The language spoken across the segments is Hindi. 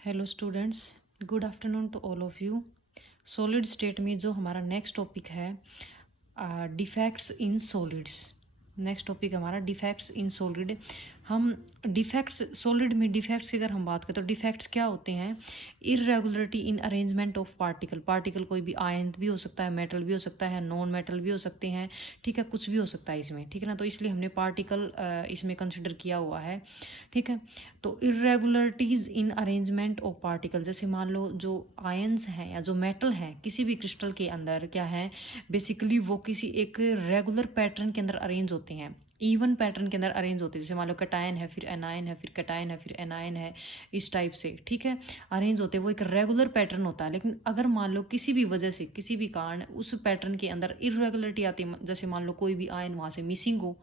Hello students, good afternoon to all of you. Solid state में जो हमारा नेक्स्ट टॉपिक है defects in solids. Next topic हमारा डिफेक्ट्स इन सॉलिड। हम डिफेक्ट्स सॉलिड में डिफेक्ट्स की अगर हम बात करें तो डिफेक्ट्स क्या होते हैं? Irregularity in arrangement of particle. Particle कोई भी आयन भी हो सकता है, मेटल भी हो सकता है, नॉन मेटल भी हो सकते हैं, ठीक है, कुछ भी हो सकता है इसमें, ठीक है ना। तो इसलिए हमने पार्टिकल इसमें कंसिडर किया हुआ है, ठीक है। तो irregularities in arrangement of particle, जैसे मान लो जो आयंस हैं या जो मेटल हैं किसी भी क्रिस्टल के अंदर क्या है, बेसिकली वो किसी एक रेगुलर पैटर्न के अंदर अरेंज होते हैं, इवन पैटर्न के अंदर अरेंज होते हैं। जैसे मान लो कटायन है, फिर एनायन है, फिर कटायन है, फिर एनायन है, इस टाइप से, ठीक है, अरेंज होते हैं। वो एक रेगुलर पैटर्न होता है। लेकिन अगर मान लो किसी भी वजह से, किसी भी कारण उस पैटर्न के अंदर इरेगुलरिटी आती है, जैसे मान लो कोई भी आयन वहाँ से मिसिंग हो,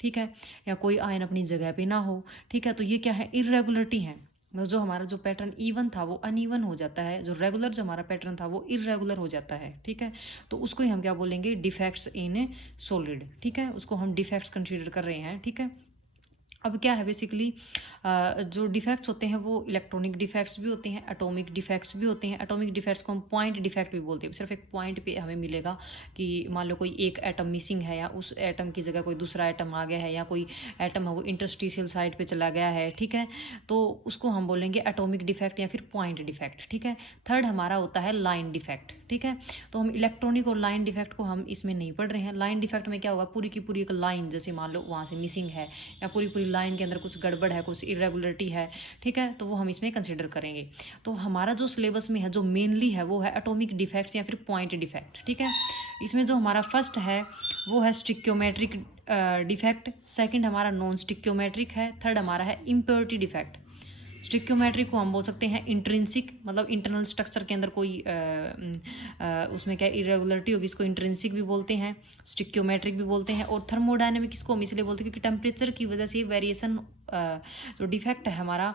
ठीक है, या कोई आयन अपनी जगह पे ना हो, ठीक है, तो ये क्या है? इरेगुलरिटी है। मतलब जो हमारा जो पैटर्न इवन था वो अनइवन हो जाता है, जो रेगुलर जो हमारा पैटर्न था वो इरेगुलर हो जाता है, ठीक है। तो उसको ही हम क्या बोलेंगे? डिफेक्ट्स इन सॉलिड, ठीक है, उसको हम डिफेक्ट्स कंसीडर कर रहे हैं, ठीक है। अब क्या है बेसिकली जो डिफेक्ट्स होते हैं वो इलेक्ट्रॉनिक डिफेक्ट्स भी होते हैं, एटॉमिक डिफेक्ट्स भी होते हैं। एटॉमिक डिफेक्ट्स को हम पॉइंट डिफेक्ट भी बोलते हैं। सिर्फ एक पॉइंट पे हमें मिलेगा कि मान लो कोई एक एटम मिसिंग है, या उस एटम की जगह कोई दूसरा एटम आ गया है, या कोई एटम है वो इंटरस्टिशियल साइड पे चला गया है, ठीक है, तो उसको हम बोलेंगे एटॉमिक डिफेक्ट या फिर पॉइंट डिफेक्ट, ठीक है। थर्ड हमारा होता है लाइन डिफेक्ट, ठीक है। तो हम इलेक्ट्रॉनिक और लाइन डिफेक्ट को हम इसमें नहीं पढ़ रहे हैं। लाइन डिफेक्ट में क्या होगा? पूरी की पूरी एक लाइन, जैसे मान लो वहाँ से मिसिंग है, या पूरी पूरी लाइन के अंदर कुछ गड़बड़ है, कुछ इरेगुलरिटी है, ठीक है, तो वो हम इसमें कंसिडर करेंगे। तो हमारा जो सिलेबस में है जो मेनली है वो है एटॉमिक डिफेक्ट्स या फिर पॉइंट डिफेक्ट, ठीक है। इसमें जो हमारा फर्स्ट है वो है स्टिक्योमेट्रिक डिफेक्ट, सेकंड हमारा नॉन स्टिक्योमेट्रिक है, थर्ड हमारा है इम्प्योरिटी डिफेक्ट। स्टिक्योमेट्रिक को हम बोल सकते हैं इंट्रिंसिक, मतलब इंटरनल स्ट्रक्चर के अंदर कोई उसमें क्या इरेगुलरिटी होगी, इसको इंट्रिंसिक भी बोलते हैं, स्टिक्योमेट्रिक भी बोलते हैं। और थर्मोडायनेमिक इसको हम इसलिए बोलते हैं क्योंकि टेम्परेचर की वजह से वेरिएशन जो डिफेक्ट है हमारा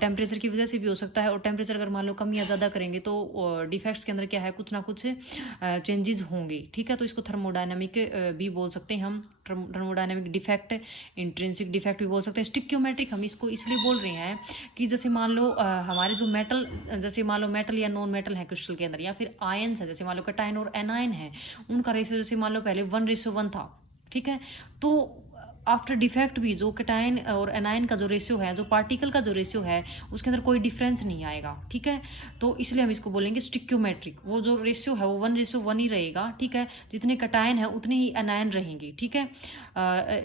टेम्परेचर की वजह से भी हो सकता है। और टेम्परेचर अगर मान लो कम या ज़्यादा करेंगे तो डिफेक्ट्स के अंदर क्या है, कुछ ना कुछ चेंजेस होंगे, ठीक है। तो इसको थर्मोडायनेमिक भी बोल सकते हैं हम, थर्मोडायनेमिक डिफेक्ट, इंट्रिंसिक डिफेक्ट भी बोल सकते हैं। स्टिक्योमेट्रिक हम इसको इसलिए बोल रहे हैं कि जैसे मान लो हमारे जो मेटल, जैसे मान लो मेटल या नॉन मेटल है क्रिस्टल के अंदर, या फिर आयंस है, जैसे मान लो कटायन और एनायन है, उनका रेशियो जैसे मान लो पहले 1:1 था, ठीक है। तो आफ्टर डिफेक्ट भी जो कटायन और एनायन का जो रेशियो है, जो पार्टिकल का जो रेशियो है, उसके अंदर कोई डिफरेंस नहीं आएगा, ठीक है। तो इसलिए हम इसको बोलेंगे स्टिक्योमेट्रिक। वो जो रेशियो है वो 1:1 ही रहेगा, ठीक है। जितने कटायन है उतने ही एनायन रहेंगे, ठीक है।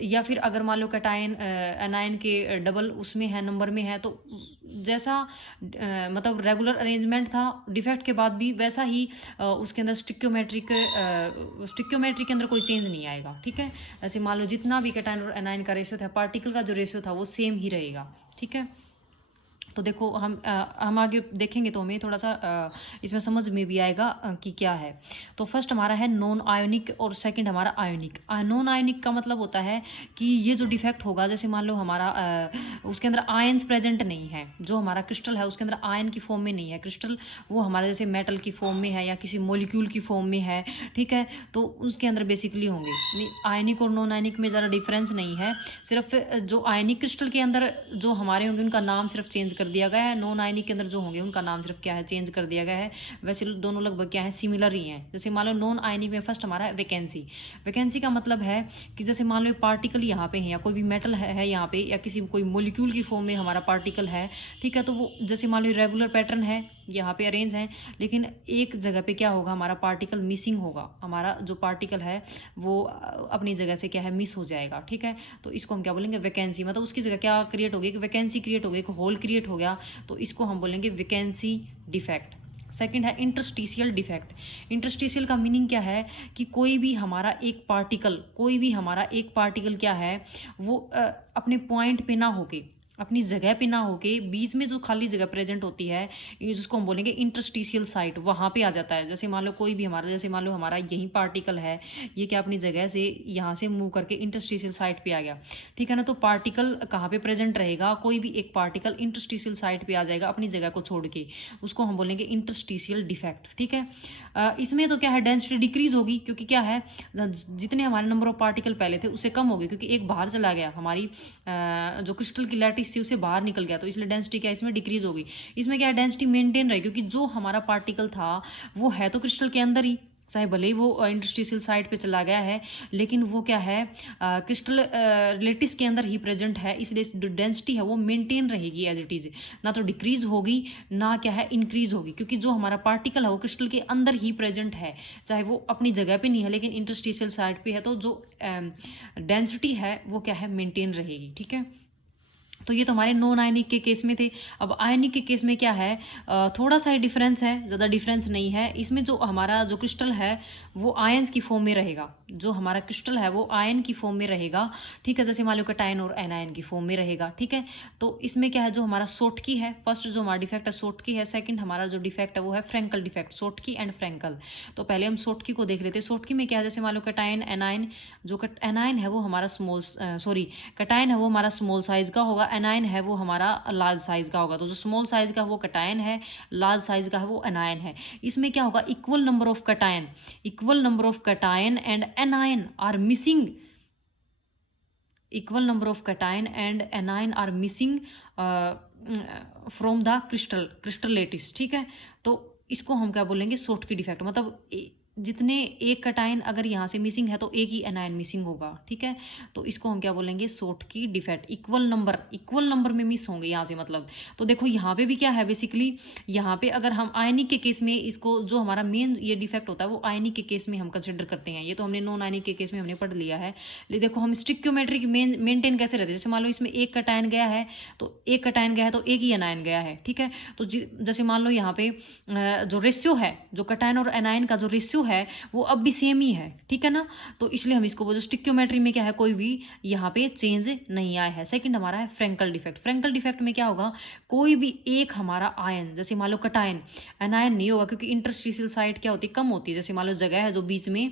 या फिर अगर मान लो कटायन एनायन के डबल उसमें है, नंबर में है, तो जैसा मतलब रेगुलर अरेंजमेंट था डिफेक्ट के बाद भी, वैसा ही उसके अंदर स्टिक्योमेट्रिक के अंदर कोई चेंज नहीं आएगा, ठीक है। ऐसे मान लो जितना भी कटायन और एनायन का रेशियो था, पार्टिकल का जो रेशियो था वो सेम ही रहेगा, ठीक है। तो देखो हम आगे देखेंगे तो हमें थोड़ा सा इसमें समझ में भी आएगा कि क्या है। तो फर्स्ट हमारा है नॉन आयोनिक और सेकंड हमारा आयोनिक। नॉन आयोनिक का मतलब होता है कि ये जो डिफेक्ट होगा, जैसे मान लो हमारा उसके अंदर आयंस प्रेजेंट नहीं है, जो हमारा क्रिस्टल है उसके अंदर आयन की फॉर्म में नहीं है क्रिस्टल, वो हमारा जैसे मेटल की फॉर्म में है या किसी मॉलिक्यूल की फॉर्म में है, ठीक है, तो उसके अंदर बेसिकली होंगे। आयनिक और नॉन आयनिक में ज़्यादा डिफरेंस नहीं है, सिर्फ जो आयनिक क्रिस्टल के अंदर जो हमारे होंगे उनका नाम सिर्फ चेंज कर दिया गया है, नॉन आयनिक के अंदर जो होंगे उनका नाम सिर्फ क्या है, चेंज कर दिया गया है। वैसे दोनों लगभग क्या है, सिमिलर ही हैं। जैसे मान लो नॉन आयनिक में फर्स्ट हमारा है वैकेंसी। वैकेंसी का मतलब है कि जैसे मान लो पार्टिकल यहाँ पे है, या कोई भी मेटल है यहाँ पे, या किसी कोई मोलिक्यूल की फॉर्म में हमारा पार्टिकल है, ठीक है, तो वो जैसे मान लो रेगुलर पैटर्न है, यहाँ पे अरेंज है, लेकिन एक जगह पे क्या होगा, हमारा पार्टिकल मिसिंग होगा, हमारा जो पार्टिकल है वो अपनी जगह से क्या है, मिस हो जाएगा, ठीक है। तो इसको हम क्या बोलेंगे, वैकेंसी। मतलब उसकी जगह क्या क्रिएट होगी, एक वैकेंसी क्रिएट हो गई, एक होल क्रिएट हो गया, तो इसको हम बोलेंगे वैकेंसी डिफेक्ट। सेकंड है इंटरस्टिशियल डिफेक्ट। इंटरस्टिशियल का मीनिंग क्या है कि कोई भी हमारा एक पार्टिकल क्या है, वो अपने पॉइंट पे ना होके, अपनी जगह पे ना होके, बीच में जो खाली जगह प्रेजेंट होती है, जिसको हम बोलेंगे इंटरस्टिशियल साइट, वहाँ पे आ जाता है। जैसे मान लो कोई भी हमारा, जैसे मान लो हमारा यही पार्टिकल है, ये क्या अपनी जगह से यहाँ से मूव करके इंटरस्टिशियल साइट पे आ गया, ठीक है ना। तो पार्टिकल कहाँ पे प्रेजेंट रहेगा, कोई भी एक पार्टिकल इंटरस्टिशियल साइट पे आ जाएगा अपनी जगह को छोड़ के, उसको हम बोलेंगे इंटरस्टिशियल डिफेक्ट, ठीक है। इसमें तो क्या है, डेंसिटी डिक्रीज होगी, क्योंकि क्या है, जितने हमारे नंबर ऑफ पार्टिकल पहले थे उससे कम हो गए, क्योंकि एक बाहर चला गया, हमारी जो क्रिस्टल की लैटिस सी उससे बाहर निकल गया, तो इसलिए डेंसिटी क्या इसमें डिक्रीज होगी। इसमें क्या है, डेंसिटी मेंटेन रहे, क्योंकि जो हमारा पार्टिकल था वो है तो क्रिस्टल के अंदर ही, चाहे भले ही वो इंटरस्टिशियल साइड पे चला गया है, लेकिन वो क्या है क्रिस्टल लेटिस के अंदर ही प्रेजेंट है, इसलिए जो डेंसिटी है वो मेंटेन रहेगी एज इट इज, ना तो डिक्रीज होगी ना क्या है इंक्रीज होगी, क्योंकि जो हमारा पार्टिकल है वो क्रिस्टल के अंदर ही प्रेजेंट है, चाहे वो अपनी जगह पे नहीं है लेकिन इंटरस्टिशियल साइड पे है, तो जो डेंसिटी है वो क्या है मेंटेन रहेगी। ठीक है, तो ये तो हमारे नॉन आयनिक के केस में थे। अब आयनिक के केस में क्या है, थोड़ा सा ही डिफरेंस है, ज़्यादा डिफरेंस नहीं है। इसमें जो हमारा जो क्रिस्टल है वो आयंस की फॉर्म में रहेगा, जो हमारा क्रिस्टल है वो आयन की फॉर्म में रहेगा। ठीक है, जैसे मान लो कैटायन और एनायन की फॉर्म में रहेगा। ठीक है, तो इसमें क्या है, जो हमारा सोटकी है, फर्स्ट जो हमारा डिफेक्ट है सोटकी है, सेकंड हमारा जो डिफेक्ट है वो है फ्रैंकल डिफेक्ट, सोटकी एंड फ्रैंकल। तो पहले हम सोटकी को देख लेते हैं। सोटकी में क्या है, जैसे मान लो कैटायन एनायन, जो एनायन है वो हमारा कैटायन है वो हमारा स्मॉल साइज का होगा, एनायन है वो हमारा लार्ज साइज का होगा। तो जो स्मॉल साइज का वो कैटायन है, लार्ज साइज का है वो एनायन है। इसमें क्या होगा, equal number of cation and anion are missing, equal number of cation and anion are missing from the crystal lattice. ठीक है, तो इसको हम क्या बोलेंगे, सोटकी डिफेक्ट, मतलब जितने एक कैटायन अगर यहाँ से मिसिंग है तो एक ही एनायन मिसिंग होगा। ठीक है, तो इसको हम क्या बोलेंगे, सोटकी डिफेक्ट, इक्वल नंबर में मिस होंगे यहाँ से, मतलब। तो देखो यहाँ पे भी क्या है, बेसिकली यहाँ पे अगर हम आयनिक के केस में इसको, जो हमारा मेन ये डिफेक्ट होता है वो आयनिक के केस में हम कंसिडर करते हैं, ये तो हमने नॉन आयनिक के केस में हमने पढ़ लिया है। लेकिन देखो हम स्टिक्योमेट्री मेंटेन कैसे रहते हैं, जैसे मान लो इसमें एक कैटायन गया है तो एक ही एनायन गया है। ठीक है, तो जैसे मान लो यहाँ पे जो रेशियो है, जो कैटायन और एनायन का जो रेशियो है वो अब भी सेम ही है। ठीक है ना, तो इसलिए हम इसको बोलते, स्टिक्योमेट्री में क्या है, कोई भी यहाँ पे चेंज नहीं आया है। सेकंड हमारा है फ्रैंकल डिफेक्ट। फ्रैंकल डिफेक्ट में क्या होगा, कोई भी एक हमारा आयन, जैसे मान लो कैटायन, एनायन नहीं होगा, क्योंकि इंटरस्टिशियल साइड क्या होती है, कम होती है। जैसे मान लो जगह है जो बीच में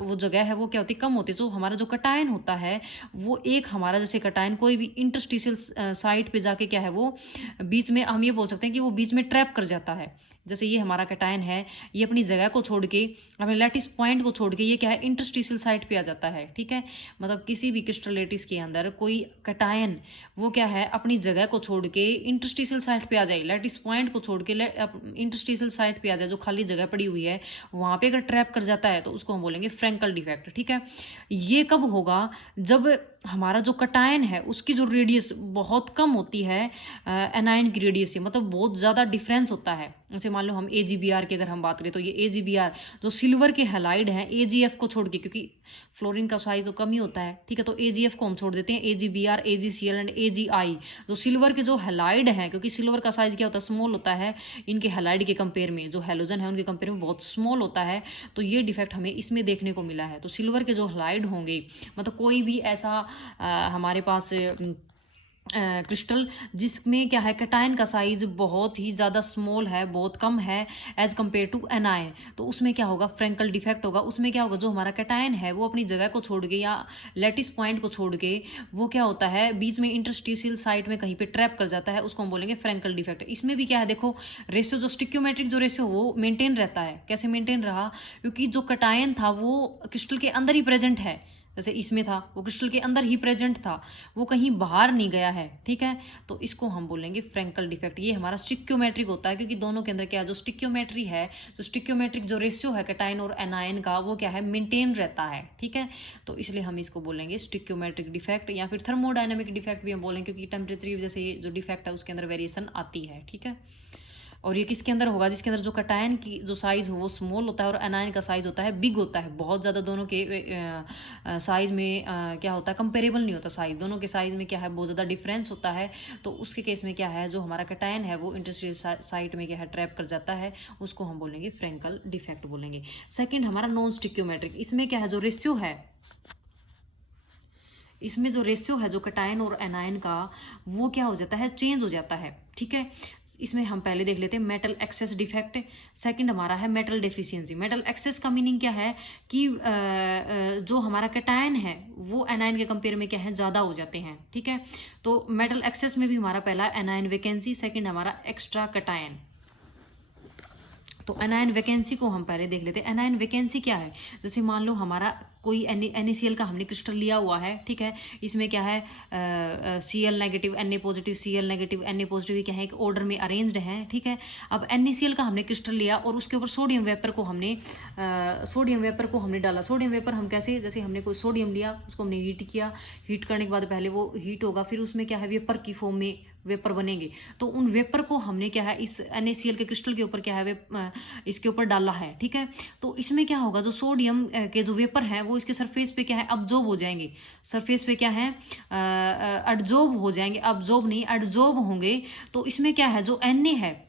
वो जगह है वो क्या होती है, कम होती है। जो हमारा जो कैटायन होता है वो एक हमारा, जैसे कैटायन कोई भी इंटरस्टिशियल साइड पे जाके क्या है वो बीच में, हम ये बोल सकते हैं कि वो बीच में ट्रैप कर जाता है। जैसे ये हमारा कैटायन है, ये अपनी जगह को छोड़ के, अपने लैटिस पॉइंट को छोड़ के ये क्या है, इंटरस्टिशियल साइड पे आ जाता है। ठीक है, मतलब किसी भी क्रिस्टल लैटिस के अंदर कोई कैटायन वो क्या है, अपनी जगह को छोड़ के इंटरस्टिशियल साइड पे आ जाए, लैटिस पॉइंट को छोड़ के इंटरस्टिशियल साइड पे आ जाए, जो खाली जगह पड़ी हुई है वहाँ पे अगर ट्रैप कर जाता है तो उसको हम बोलेंगे फ्रैंकल डिफेक्ट। ठीक है, ये कब होगा, जब हमारा जो कैटायन है उसकी जो रेडियस बहुत कम होती है एनायन की रेडियस से, मतलब बहुत ज़्यादा डिफरेंस होता है। जैसे मान लो हम AgBr की अगर हम बात करें, तो ये AgBr जो सिल्वर के हैलाइड हैं, AgF को छोड़ के, क्योंकि फ्लोरीन का साइज तो कम ही होता है। ठीक है, तो AgF को हम छोड़ देते हैं, AgBr, AgCl एंड AgI जो सिल्वर के जो हैलाइड हैं, क्योंकि सिल्वर का साइज क्या होता है, स्मॉल होता है, इनके हैलाइड के कंपेयर में, जो हैलोजन है उनके कंपेयर में बहुत स्मॉल होता है। तो ये डिफेक्ट हमें इसमें देखने को मिला है। तो सिल्वर के जो हैलाइड होंगे, मतलब कोई भी ऐसा हमारे पास क्रिस्टल जिसमें क्या है, कैटायन का साइज बहुत ही ज़्यादा स्मॉल है, बहुत कम है एज कम्पेयर टू एनायन, तो उसमें क्या होगा, फ्रैंकल डिफेक्ट होगा। उसमें क्या होगा, जो हमारा कैटायन है वो अपनी जगह को छोड़ के या लैटिस पॉइंट को छोड़ के वो क्या होता है, बीच में इंटरस्टिशियल साइड में कहीं पे ट्रैप कर जाता है, उसको हम बोलेंगे फ्रैंकल डिफेक्ट। इसमें भी क्या है, देखो रेशियो, जो स्टिक्योमेट्रिक जो रेशियो वो मेंटेन रहता है। कैसे मेंटेन रहा, क्योंकि जो कैटायन था वो क्रिस्टल के अंदर ही प्रेजेंट है, जैसे इसमें था वो क्रिस्टल के अंदर ही प्रेजेंट था, वो कहीं बाहर नहीं गया है। ठीक है, तो इसको हम बोलेंगे फ्रैंकल डिफेक्ट। ये हमारा स्टिक्योमेट्रिक होता है, क्योंकि दोनों के अंदर क्या है, जो स्टिक्योमेट्री है, जो स्टिक्योमेट्रिक जो रेशियो है कैटायन और एनायन का, वो क्या है, मेंटेन रहता है। ठीक है, तो इसलिए हम इसको बोलेंगे स्टिक्योमेट्रिक डिफेक्ट, या फिर थर्मोडायनेमिक डिफेक्ट भी हम बोलेंगे, क्योंकि टेम्परेचर की वजह से जो डिफेक्ट है उसके अंदर वेरिएशन आती है। ठीक है, और ये किसके अंदर होगा, जिसके अंदर जो कैटायन की जो साइज हो वो स्मॉल होता है और एनायन का साइज होता है बिग होता है, बहुत ज़्यादा। दोनों के साइज में क्या होता है, कंपेरेबल नहीं होता साइज, दोनों के साइज में क्या है, बहुत ज़्यादा डिफरेंस होता है। तो उसके केस में क्या है, जो हमारा कैटायन है वो इंटरस्टिशियल साइड में क्या है, ट्रैप कर जाता है, उसको हम बोलेंगे फ्रैंकल डिफेक्ट बोलेंगे। सेकेंड हमारा नॉन स्टिक्योमेट्रिक। इसमें क्या है, जो रेशियो है, इसमें जो रेशियो है जो कैटायन और एनायन का, वो क्या हो जाता है, चेंज हो जाता है। ठीक है, इसमें हम पहले देख लेते हैं मेटल एक्सेस डिफेक्ट। सेकंड हमारा है मेटल डेफिशिएंसी। मेटल एक्सेस का मीनिंग क्या है कि जो हमारा कैटायन है वो एनायन के कंपेयर में क्या है, ज़्यादा हो जाते हैं। ठीक है, तो मेटल एक्सेस में भी हमारा पहला एनायन वैकेंसी, सेकंड हमारा एक्स्ट्रा कैटायन। तो एनायन वैकेंसी को हम पहले देख लेते हैं। एनायन वैकेंसी क्या है, जैसे मान लो हमारा कोई NaCl का हमने क्रिस्टल लिया हुआ है, ठीक है, इसमें क्या है Cl negative Na positive Cl negative Na positive क्या है एक ऑर्डर में अरेंज्ड है, ठीक है। अब NaCl का हमने क्रिस्टल लिया और उसके ऊपर सोडियम वेपर को हमने डाला। सोडियम वेपर हम कैसे, जैसे हमने कोई सोडियम लिया, उसको हमने हीट किया, हीट करने के बाद पहले वो हीट होगा, फिर उसमें क्या है वेपर की फॉर्म में वेपर बनेंगे, तो उन वेपर को हमने क्या है इस NaCl के क्रिस्टल के ऊपर क्या है इसके ऊपर डाला है, ठीक है। तो इसमें क्या होगा, जो सोडियम के जो वेपर है वो इसके सरफेस पे क्या है अब्जॉर्ब हो जाएंगे, सरफेस पे क्या है एडजॉर्ब हो जाएंगे, अब्जॉर्ब नहीं एडजॉर्ब होंगे। तो इसमें क्या है जो Na है,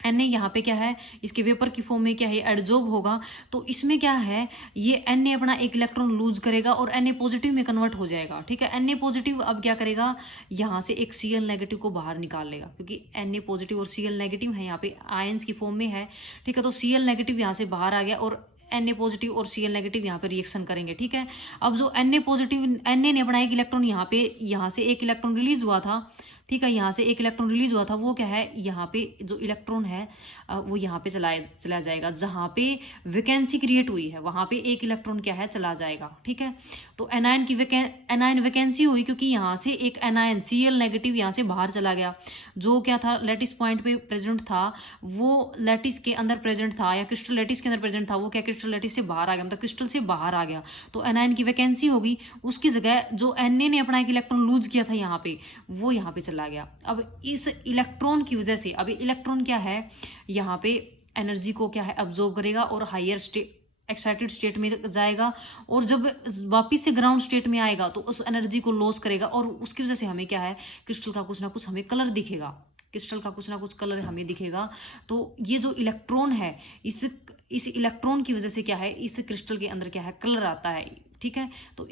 Na यहाँ पे क्या है इसके वेपर की फॉर्म में क्या है एडजॉर्ब होगा, तो इसमें क्या है ये Na अपना एक इलेक्ट्रॉन लूज करेगा और Na पॉजिटिव में कन्वर्ट हो जाएगा, ठीक है। Na पॉजिटिव अब क्या करेगा, यहाँ से एक Cl नेगेटिव को बाहर निकाल लेगा, क्योंकि Na पॉजिटिव और Cl नेगेटिव है यहाँ पे आयंस की फॉर्म में है, ठीक है। तो Cl नेगेटिव यहाँ से बाहर आ गया और Na पॉजिटिव और Cl नेगेटिव यहाँ पे रिएक्शन करेंगे, ठीक है। अब जो Na पॉजिटिव, Na ने अपना एक इलेक्ट्रॉन यहाँ से एक इलेक्ट्रॉन रिलीज हुआ था, ठीक है, यहाँ से एक इलेक्ट्रॉन रिलीज हुआ था, वो क्या है यहाँ पे जो इलेक्ट्रॉन है वो यहाँ पे चला जाएगा, जहाँ पे वैकेंसी क्रिएट हुई है वहाँ पे एक इलेक्ट्रॉन क्या है चला जाएगा, ठीक है। तो एनायन वैकेंसी हुई क्योंकि यहाँ से एक एनायन Cl नेगेटिव यहाँ से बाहर चला गया, जो क्या था लैटिस पॉइंट पे प्रेजेंट था, वो लैटिस के अंदर प्रेजेंट था या क्रिस्टल लैटिस के अंदर प्रेजेंट था, वो क्या क्रिस्टल लैटिस से बाहर आ गया, मतलब क्रिस्टल से बाहर आ गया, तो एनायन की वैकेंसी होगी, उसकी जगह जो Na ने अपना एक इलेक्ट्रॉन लूज किया था यहाँ पे वो यहाँ पे चला गया। अब इस इलेक्ट्रॉन की वजह से, अब इलेक्ट्रॉन क्या है यहाँ पे एनर्जी को क्या है अब्जॉर्ब करेगा और हायर एक्साइटेड स्टेट में जाएगा, और जब वापिस से ग्राउंड स्टेट में आएगा तो उस एनर्जी को लॉस करेगा, और उसकी वजह से हमें क्या है क्रिस्टल का कुछ ना कुछ हमें कलर दिखेगा, क्रिस्टल का कुछ ना कुछ कलर हमें दिखेगा। तो ये जो इलेक्ट्रॉन है इस इलेक्ट्रॉन की वजह से क्या है इस क्रिस्टल के अंदर क्या है कलर आता है, ठीक है। तो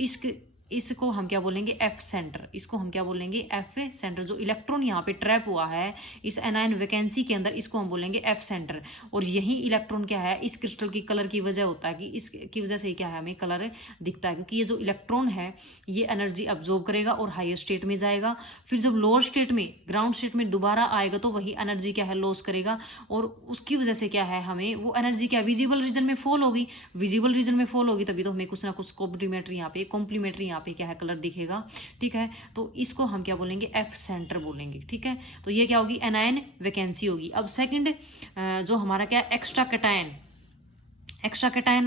इसको हम क्या बोलेंगे F सेंटर, इसको हम क्या बोलेंगे F सेंटर। जो इलेक्ट्रॉन यहाँ पे ट्रैप हुआ है इस एनायन वैकेंसी के अंदर, इसको हम बोलेंगे F सेंटर, और यही इलेक्ट्रॉन क्या है इस क्रिस्टल की कलर की वजह होता है कि इसकी वजह से क्या है हमें कलर दिखता है, क्योंकि ये जो इलेक्ट्रॉन है ये एनर्जी अब्जॉर्ब करेगा और हायर स्टेट में जाएगा, फिर जब लोअर स्टेट में ग्राउंड स्टेट में दोबारा आएगा तो वही एनर्जी क्या है लॉस करेगा, और उसकी वजह से क्या है हमें वो एनर्जी क्या विजिबल रीजन में फॉल होगी, विजिबल रीजन में फॉल होगी तभी तो हमें कुछ ना कुछ कॉम्प्लीमेंट्री यहाँ पे क्या है कलर दिखेगा, ठीक है। तो इसको हम क्या बोलेंगे F सेंटर बोलेंगे, ठीक है। तो ये क्या होगी एनायन वैकेंसी होगी। अब सेकंड जो हमारा क्या एक्स्ट्रा कैटायन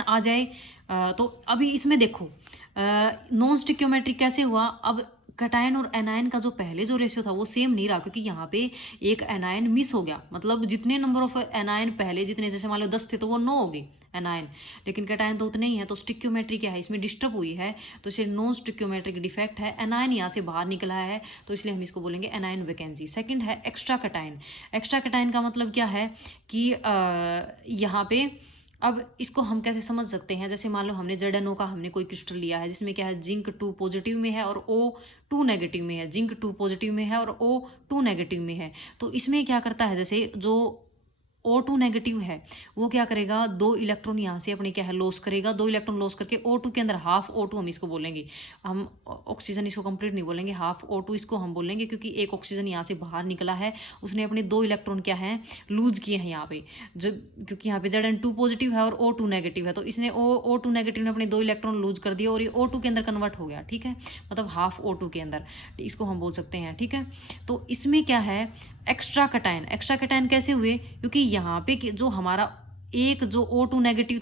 आ जाए, तो अभी इसमें देखो नॉन स्टिक्योमेट्रिक कैसे हुआ। अब कैटायन और एनायन का जो पहले जो रेशियो था वो सेम नहीं रहा, क्योंकि यहाँ पे एक एनायन मिस हो गया, मतलब जितने नंबर ऑफ एनायन पहले जितने जैसे मान लो 10 थे तो वो 9 हो गए एनायन, लेकिन कैटायन तो उतने ही है, तो स्टिक्योमेट्री क्या है इसमें डिस्टर्ब हुई है, तो इसे नॉन स्टिक्योमेट्रिक डिफेक्ट है, एनायन यहाँ से बाहर निकला है, तो इसलिए हम इसको बोलेंगे एनायन वैकेंसी। सेकंड है एक्स्ट्रा कैटायन का मतलब क्या है कि यहाँ पे अब इसको हम कैसे समझ सकते हैं, जैसे मान लो हमने ZnO का हमने कोई क्रिस्टल लिया है जिसमें क्या है जिंक 2 पॉजिटिव में है और O2 नेगेटिव में है, जिंक 2 पॉजिटिव में है और O2 नेगेटिव में है, तो इसमें क्या करता है जैसे जो O2 नेगेटिव है वो क्या करेगा 2 इलेक्ट्रॉन यहाँ से अपने क्या है लॉस करेगा, 2 इलेक्ट्रॉन लॉस करके O2 के अंदर हाफ O2 हम इसको बोलेंगे, हम ऑक्सीजन इसको कंप्लीट नहीं बोलेंगे, हाफ O2 इसको हम बोलेंगे, क्योंकि एक ऑक्सीजन यहाँ से बाहर निकला है, उसने अपने 2 इलेक्ट्रॉन क्या है लूज किए हैं यहाँ पे, जो क्योंकि यहाँ पे Zn2 पॉजिटिव है और O2 नेगेटिव है, तो इसने O2 नेगेटिव ने अपने 2 इलेक्ट्रॉन लूज कर दिया और ये O2 के अंदर कन्वर्ट हो गया, ठीक है, मतलब हाफ O2 के अंदर, इसको हम बोल सकते हैं, ठीक है। तो इसमें क्या है एक्स्ट्रा कैटायन कैसे हुए, क्योंकि यहाँ पे जो हमारा एक जो O2 नेगेटिव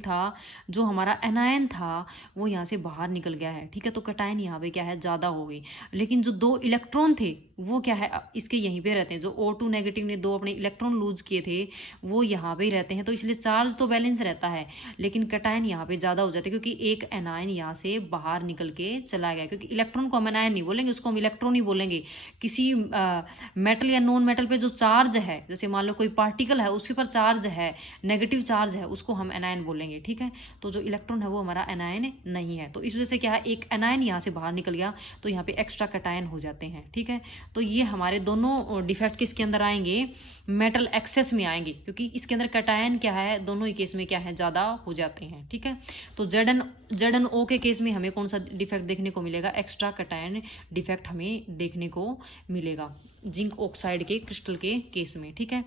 था जो हमारा एनायन था वो यहाँ से बाहर निकल गया है, ठीक है, तो कैटायन यहाँ पे क्या है ज़्यादा हो गई, लेकिन जो 2 इलेक्ट्रॉन थे वो क्या है इसके यहीं पे रहते हैं, जो O2 नेगेटिव ने 2 अपने इलेक्ट्रॉन लूज किए थे वो यहाँ पे ही रहते हैं, तो इसलिए चार्ज तो बैलेंस रहता है, लेकिन कैटायन यहाँ पे ज़्यादा हो जाते हैं, क्योंकि एक एनायन यहाँ से बाहर निकल के चला गया, क्योंकि इलेक्ट्रॉन को हम एनायन नहीं बोलेंगे, उसको हम इलेक्ट्रॉन ही बोलेंगे। किसी मेटल या नॉन मेटल पे जो चार्ज है, जैसे मान लो कोई पार्टिकल है उसके ऊपर चार्ज है, नेगेटिव चार्ज है, उसको हम एनायन बोलेंगे, ठीक है। तो जो इलेक्ट्रॉन है वो हमारा एनायन नहीं है, तो इस वजह से क्या है एक एनायन यहाँ से बाहर निकल गया, तो यहाँ पे एक्स्ट्रा कैटायन हो जाते हैं, ठीक है। तो ये हमारे दोनों डिफेक्ट किसके अंदर आएंगे, मेटल एक्सेस में आएंगे, क्योंकि इसके अंदर कैटायन क्या है दोनों ही केस में क्या है ज़्यादा हो जाते हैं, ठीक है। तो ZnO के केस में हमें कौन सा डिफेक्ट देखने को मिलेगा, एक्स्ट्रा कैटायन डिफेक्ट हमें देखने को मिलेगा जिंक ऑक्साइड के क्रिस्टल के केस में, ठीक है।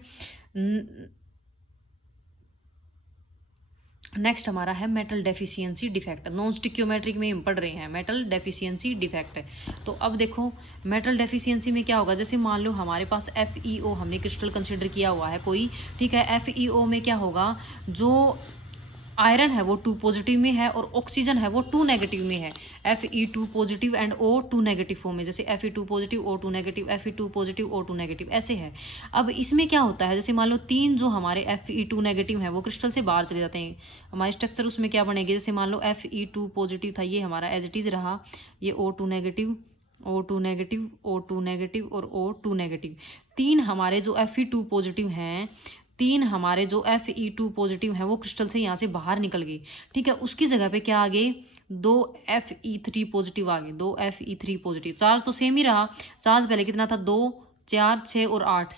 नेक्स्ट हमारा है मेटल डेफिशिएंसी डिफेक्ट। नॉन स्टिक्योमेट्रिक में हम पढ़ रहे हैं मेटल डेफिशिएंसी डिफेक्ट। तो अब देखो मेटल डेफिशिएंसी में क्या होगा, जैसे मान लो हमारे पास FeO हमने क्रिस्टल कंसिडर किया हुआ है कोई, ठीक है। FeO में क्या होगा, जो आयरन है वो 2 पॉजिटिव में है और ऑक्सीजन है वो 2 नेगेटिव में है। Fe2 positive and O2 negative form में, जैसे Fe2 positive O2 negative, Fe2 positive O2 negative, ऐसे है। अब इसमें क्या होता है, जैसे मान लो 3 जो हमारे Fe2 नेगेटिव है वो क्रिस्टल से बाहर चले जाते हैं, हमारी स्ट्रक्चर उसमें क्या बनेगी, जैसे मान लो Fe2 पॉजिटिव था, ये हमारा एज इट इज रहा, ये O2 negative, O2 negative, O2 negative और O2 नेगेटिव। 3 हमारे जो Fe2 पॉजिटिव हैं, 3 हमारे जो Fe2 पॉजिटिव हैं वो क्रिस्टल से यहाँ से बाहर निकल गए, ठीक है। उसकी जगह पे क्या आ गए, 2 Fe3 पॉजिटिव आ गए, 2 Fe3 पॉजिटिव। चार्ज तो सेम ही रहा, चार्ज पहले कितना था, 2 4 6 और 8,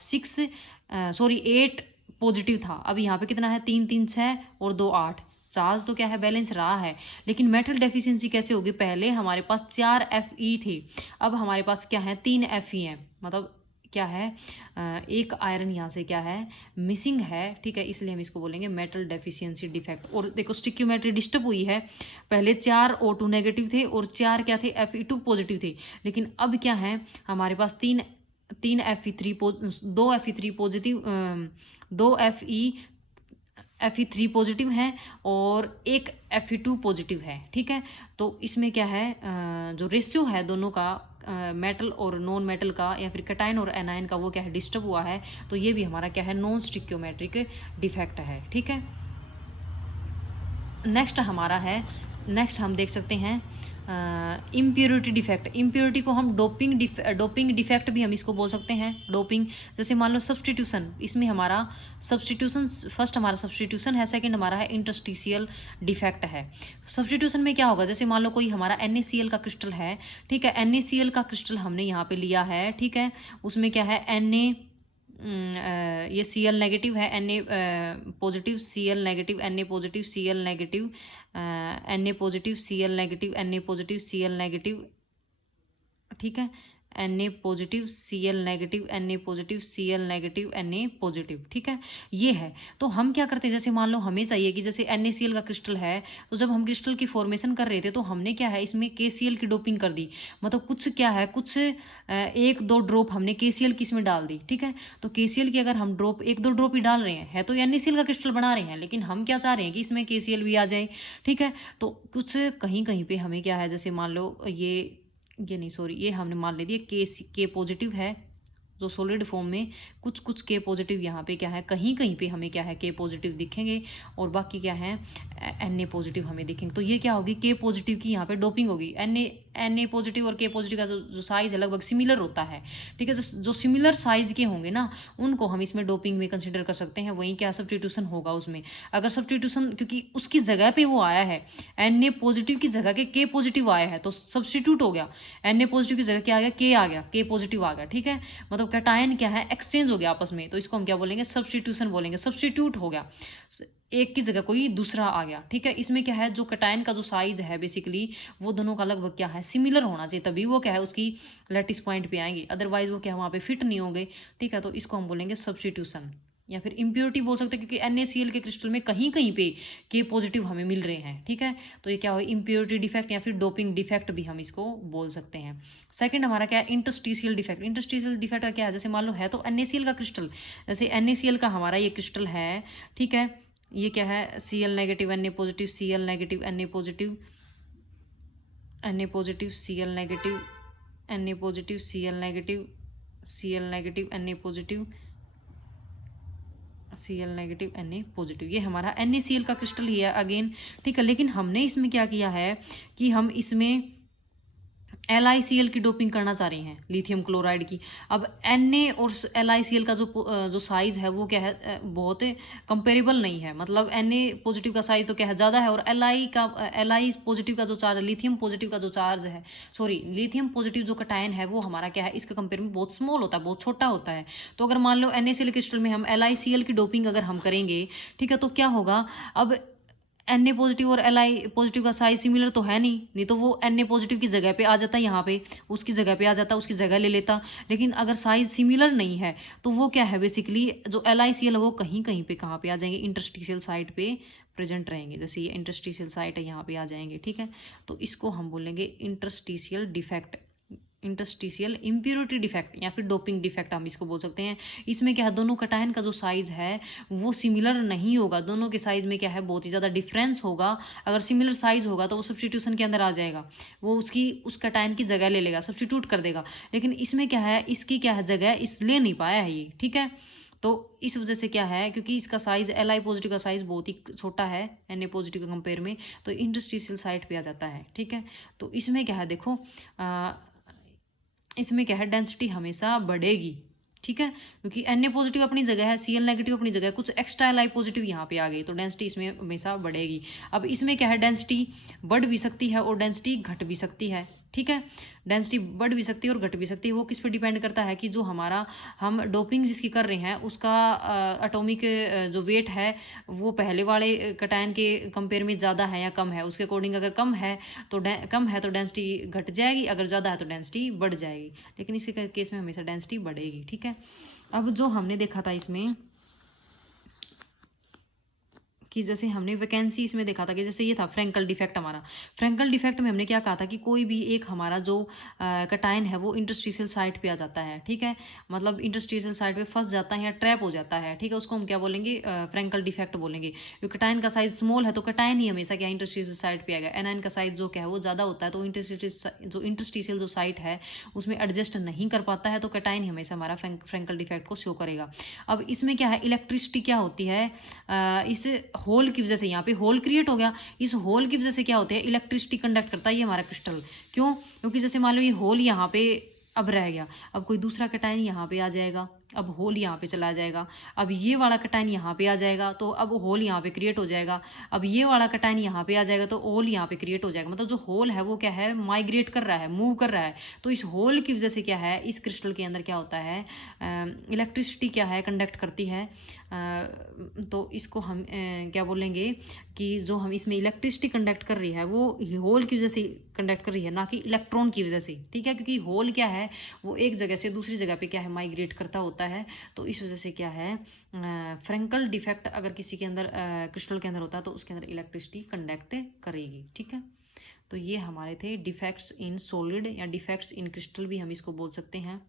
8 पॉजिटिव था। अब यहाँ पे कितना है, 3 3 6 और 2 8। चार्ज तो क्या है, बैलेंस रहा है। लेकिन मेटल डेफिशिएंसी कैसे होगी, पहले हमारे पास 4 Fe थे, अब हमारे पास क्या है, 3 Fe हैं, मतलब क्या है, एक आयरन यहाँ से क्या है, मिसिंग है, ठीक है। इसलिए हम इसको बोलेंगे मेटल डेफिशिएंसी डिफेक्ट। और देखो स्टिक्योमेट्री डिस्टर्ब हुई है, पहले 4 O2 नेगेटिव थे और 4 क्या थे, Fe2 पॉजिटिव थे। लेकिन अब क्या है, हमारे पास 3 Fe3 2 Fe3 positive, 2 Fe3 positive है और एक Fe2 पॉजिटिव है, ठीक है। तो इसमें क्या है, जो रेशियो है दोनों का, मेटल और नॉन मेटल का या फिर कैटायन और एनायन का, वो क्या है, डिस्टर्ब हुआ है। तो ये भी हमारा क्या है, नॉन स्टिक्योमेट्रिक डिफेक्ट है, ठीक है। नेक्स्ट हमारा है, नेक्स्ट हम देख सकते हैं इम्प्योरिटी डिफेक्ट। इम्प्योरिटी को हम डोपिंग डिफेक्ट भी हम इसको बोल सकते हैं, डोपिंग। जैसे मान लो सब्सटीट्यूशन, इसमें हमारा सब्सटीट्यूशन, फर्स्ट हमारा सब्सटीट्यूशन है, सेकंड हमारा है इंटरस्टिशियल डिफेक्ट है। सब्सटीट्यूशन में क्या होगा, जैसे मान लो कोई हमारा NaCl का क्रिस्टल है, ठीक है। NaCl का क्रिस्टल हमने यहाँ पे लिया है, ठीक है। उसमें क्या है, ये Cl नेगेटिव है, Na positive, Cl negative, Na positive, Cl negative, Na positive, Cl negative, Na positive, Cl negative, ठीक है। Na positive, Cl negative, Na positive, Cl negative, Na positive, ठीक है। ये है। तो हम क्या करते हैं, जैसे मान लो हमें चाहिए कि जैसे NaCl का क्रिस्टल है, तो जब हम क्रिस्टल की फॉर्मेशन कर रहे थे तो हमने क्या है, इसमें KCl की डोपिंग कर दी, मतलब कुछ क्या है, कुछ 1-2 ड्रॉप हमने KCl की इसमें डाल दी, ठीक है। तो KCl की अगर हम ड्रॉप 1-2 ड्रॉप ही डाल रहे हैं, है तो NaCl का क्रिस्टल बना रहे हैं, लेकिन हम क्या चाह रहे हैं कि इसमें KCl भी आ जाए, ठीक है। तो कुछ कहीं कहीं पे हमें क्या है, जैसे मान लो ये नहीं, सॉरी, ये हमने मान ले दिया के पॉजिटिव है, जो सॉलिड फॉर्म में कुछ के पॉजिटिव यहाँ पे क्या है, कहीं कहीं पे हमें क्या है, के पॉजिटिव दिखेंगे और बाकी क्या है, Na पॉजिटिव हमें दिखेंगे। तो ये क्या होगी, के पॉजिटिव की यहाँ पे डोपिंग होगी। Na पॉजिटिव और के पॉजिटिव का जो साइज है लगभग सिमिलर होता है, ठीक है। जो सिमिलर साइज के होंगे ना, उनको हम इसमें डोपिंग में कंसिडर कर सकते हैं। वहीं क्या सब्स्टिट्यूशन होगा उसमें, अगर सब्स्टिट्यूशन, क्योंकि उसकी जगह पे वो आया है, Na पॉजिटिव की जगह के पॉजिटिव आया है, तो सब्स्टिट्यूट हो गया, Na पॉजिटिव की जगह क्या आ गया, के आ गया, के पॉजिटिव आ गया, ठीक है। मतलब कैटायन क्या है, एक्सचेंज हो गया आपस में, तो इसको हम क्या बोलेंगे, सब्स्टिट्यूशन बोलेंगे। सब्स्टिट्यूट हो गया, एक की जगह कोई दूसरा आ गया, ठीक है। इसमें क्या है, जो कैटायन का जो साइज है बेसिकली वो दोनों का लगभग क्या है, सिमिलर होना चाहिए, तभी वो क्या है, उसकी लैटिस पॉइंट पे आएंगे, अदरवाइज वो क्या वहाँ पे फिट नहीं होंगे, ठीक है। तो इसको हम बोलेंगे सब्स्टिट्यूशन या फिर इम्प्योरिटी बोल सकते हैं, क्योंकि NaCl के क्रिस्टल में कहीं कहीं पे के पॉजिटिव हमें मिल रहे हैं, ठीक है। तो ये क्या हो, इम्प्योरिटी डिफेक्ट या फिर डोपिंग डिफेक्ट भी हम इसको बोल सकते हैं। सेकंड हमारा क्या है, इंटरस्टिशियल डिफेक्ट। इंटरस्टिशियल डिफेक्ट का क्या है, जैसे मान लो है तो NaCl का क्रिस्टल, जैसे NaCl का हमारा ये क्रिस्टल है, ठीक है। ये क्या है, Cl negative, Na positive, Cl negative, Na positive, Na positive, Cl negative, Na positive, Cl negative, Cl negative, Na positive, Cl negative, Na positive. ये हमारा NaCl का क्रिस्टल ही है अगेन, ठीक है। लेकिन हमने इसमें क्या किया है कि हम इसमें LiCl की डोपिंग करना चाह रहे हैं, लिथियम क्लोराइड की। अब Na और LiCl का जो साइज है वो क्या है, बहुत कंपेरेबल नहीं है, मतलब Na पॉजिटिव का साइज तो क्या है, ज़्यादा है, और Li पॉजिटिव का जो चार्ज है, लिथियम पॉजिटिव का जो चार्ज है, सॉरी, लिथियम पॉजिटिव जो कैटायन है वो हमारा क्या है, इसके कंपेयर में बहुत स्मॉल होता है, बहुत छोटा होता है। तो अगर मान लो NaCl क्रिस्टल में हम LiCl की डोपिंग अगर हम करेंगे, ठीक है, तो क्या होगा, अब Na पॉजिटिव और Li पॉजिटिव का साइज सिमिलर तो है नहीं तो वो Na पॉजिटिव की जगह पे आ जाता है, यहाँ पे उसकी जगह पे आ जाता, उसकी जगह ले लेता। लेकिन अगर साइज सिमिलर नहीं है तो वो क्या है, बेसिकली जो LiCl है वो कहीं कहीं पे कहाँ पे आ जाएंगे, इंटरस्टिशियल साइट पे प्रेजेंट रहेंगे। जैसे ये इंटरस्टिशियल साइट है, यहाँ पे आ जाएंगे, ठीक है। तो इसको हम बोलेंगे interstitial defect, interstitial impurity defect या फिर डोपिंग डिफेक्ट हम इसको बोल सकते हैं। इसमें क्या है, दोनों कटायन का जो साइज है वो सिमिलर नहीं होगा, दोनों के साइज में क्या है बहुत ही ज़्यादा डिफरेंस होगा। अगर सिमिलर साइज होगा तो वो सब्स्टिट्यूशन के अंदर आ जाएगा, वो उस कटायन की जगह ले लेगा, सब्स्टिट्यूट कर देगा। लेकिन इसमें क्या है, इसकी क्या है जगह इस ले नहीं पाया है ये, ठीक है। तो इस वजह से क्या है, क्योंकि इसका साइज Li पॉजिटिव का साइज बहुत ही छोटा है Na पॉजिटिव के कंपेयर में, तो इंटरस्टिशियल साइट पे आ जाता है, ठीक है। तो इसमें क्या है देखो, इसमें क्या है डेंसिटी हमेशा बढ़ेगी, ठीक है, क्योंकि Na पॉजिटिव अपनी जगह है, Cl नेगेटिव अपनी जगह है, कुछ एक्स्ट्रा Li पॉजिटिव यहाँ पे आ गई तो डेंसिटी इसमें हमेशा बढ़ेगी। अब इसमें क्या है, डेंसिटी बढ़ भी सकती है और डेंसिटी घट भी सकती है, ठीक है। डेंसिटी बढ़ भी सकती है और घट भी सकती है, वो किस पे डिपेंड करता है कि जो हमारा हम डोपिंग जिसकी कर रहे हैं उसका एटॉमिक जो वेट है वो पहले वाले कटायन के कंपेयर में ज़्यादा है या कम है, उसके अकॉर्डिंग अगर कम है तो डेंसिटी घट जाएगी, अगर ज़्यादा है तो डेंसिटी बढ़ जाएगी। लेकिन इसी केस में हमेशा डेंसिटी बढ़ेगी, ठीक है। अब जो हमने देखा था इसमें कि जैसे हमने वैकेंसी इसमें देखा था कि जैसे ये था फ्रैंकल डिफेक्ट, हमारा फ्रैंकल डिफेक्ट में हमने क्या कहा था कि कोई भी एक हमारा जो कटायन है वो इंटरस्टिशियल साइट पे आ जाता है, ठीक है, मतलब इंटरस्टिशियल साइट पे फंस जाता है या ट्रैप हो जाता है, ठीक है, उसको हम क्या बोलेंगे, फ्रैंकल डिफेक्ट बोलेंगे। क्योंकि कटायन का साइज स्मॉल है तो कटायन ही हमेशा क्या इंटरस्टिशियल साइट पे आएगा, एनायन का साइज जो क्या है वो ज़्यादा होता है तो इंटरस्टिशियल जो साइट है उसमें एडजस्ट नहीं कर पाता है, तो कटायन ही हमेशा हमारा फ्रैंकल डिफेक्ट को शो करेगा। अब इसमें क्या है, इलेक्ट्रिसिटी क्या होती है, इस होल की वजह से यहाँ पे होल क्रिएट हो गया, इस होल की वजह से क्या होता है, इलेक्ट्रिसिटी कंडक्ट करता है ये हमारा क्रिस्टल। क्यों, क्योंकि जैसे मान लो ये होल यहाँ पे अब रह गया, अब कोई दूसरा कटायन यहाँ पे आ जाएगा, अब होल यहाँ पे चला जाएगा, अब ये वाला कटायन यहाँ पे आ जाएगा तो अब होल यहाँ पे क्रिएट हो जाएगा, अब ये वाला कटायन यहाँ पे आ जाएगा तो होल यहाँ पे क्रिएट हो जाएगा। मतलब जो होल है वो क्या है, माइग्रेट कर रहा है, मूव कर रहा है। तो इस होल की वजह से क्या है, इस क्रिस्टल के अंदर क्या होता है, इलेक्ट्रिसिटी क्या है कंडक्ट करती है। तो इसको हम क्या बोलेंगे कि जो हम इसमें इलेक्ट्रिसिटी कंडक्ट कर रही है वो होल की वजह से कंडक्ट कर रही है, ना कि इलेक्ट्रॉन की वजह से, ठीक है। क्योंकि होल क्या है, वो एक जगह से दूसरी जगह पे क्या है माइग्रेट करता होता है। तो इस वजह से क्या है, फ्रैंकल डिफेक्ट अगर किसी के अंदर क्रिस्टल के अंदर होता है तो उसके अंदर इलेक्ट्रिसिटी कंडक्ट करेगी, ठीक है। तो ये हमारे थे डिफेक्ट्स इन सॉलिड या डिफेक्ट्स इन क्रिस्टल भी हम इसको बोल सकते हैं।